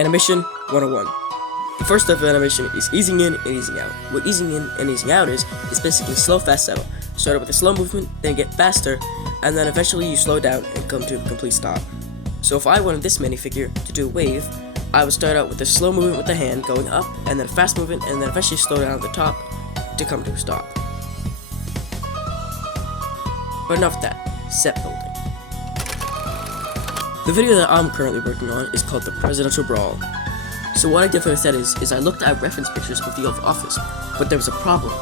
Animation 101. The first step of animation is easing in and easing out. What easing in and easing out is basically slow, fast, settle. Start out with a slow movement, then get faster, and then eventually you slow down and come to a complete stop. So if I wanted this minifigure to do a wave, I would start out with a slow movement with the hand going up, and then a fast movement, and then eventually slow down at the top to come to a stop. But enough of that. Set building. The video that I'm currently working on is called the Presidential Brawl. So what I did for the set is I looked at reference pictures of the Oval Office, but there was a problem.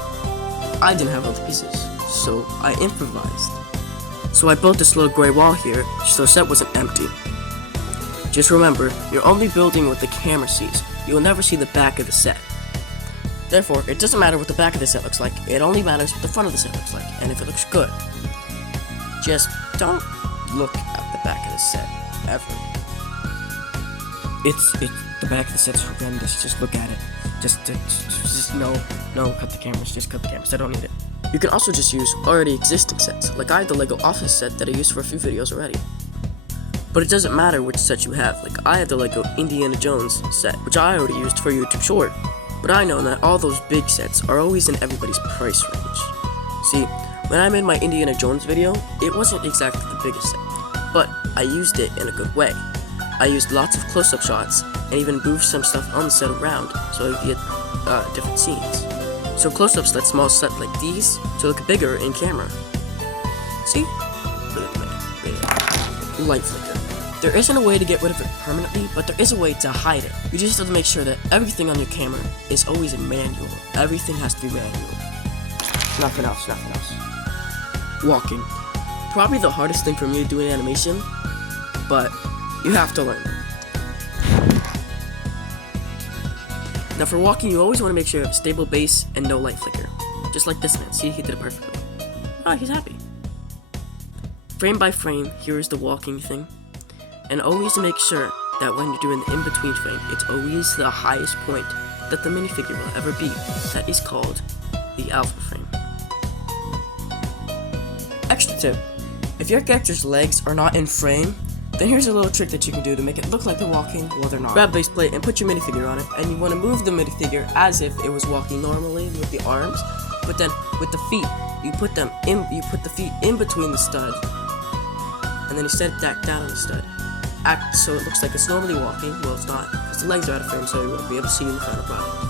I didn't have all the pieces, so I improvised. So I built this little gray wall here, so the set wasn't empty. Just remember, you're only building what the camera sees. You will never see the back of the set. Therefore, it doesn't matter what the back of the set looks like, it only matters what the front of the set looks like, and if it looks good. Just don't look at the back of the set, ever. It's the back of the set's horrendous, just look at it. Just no, cut the cameras, just cut the cameras, I don't need it. You can also just use already existing sets, like I have the Lego Office set that I used for a few videos already. But it doesn't matter which set you have, like I have the Lego Indiana Jones set, which I already used for a YouTube short. But I know that all those big sets are always in everybody's price range. See, when I made my Indiana Jones video, it wasn't exactly the biggest set, but I used it in a good way. I used lots of close-up shots, and even moved some stuff on the set around, so I could get different scenes. So close-ups let small set like these to look bigger in camera. See? Light flicker. There isn't a way to get rid of it permanently, but there is a way to hide it. You just have to make sure that everything on your camera is always in manual. Everything has to be manual. Nothing else. Walking. Probably the hardest thing for me to do in animation, but you have to learn. Now for walking, you always want to make sure you have a stable base and no light flicker. Just like this man, see, he did it perfectly. Ah, he's happy. Frame by frame, here is the walking thing. And always make sure that when you're doing the in-between frame, it's always the highest point that the minifigure will ever be. That is called the alpha frame. Extra tip, if your character's legs are not in frame, then here's a little trick that you can do to make it look like they're walking while they're not. Grab a base plate and put your minifigure on it, and you want to move the minifigure as if it was walking normally with the arms, but then with the feet, you put the feet in between the stud, and then you set it back down on the stud. Act so it looks like it's normally walking. Well, it's not, because the legs are out of frame, so you won't be able to see the final product.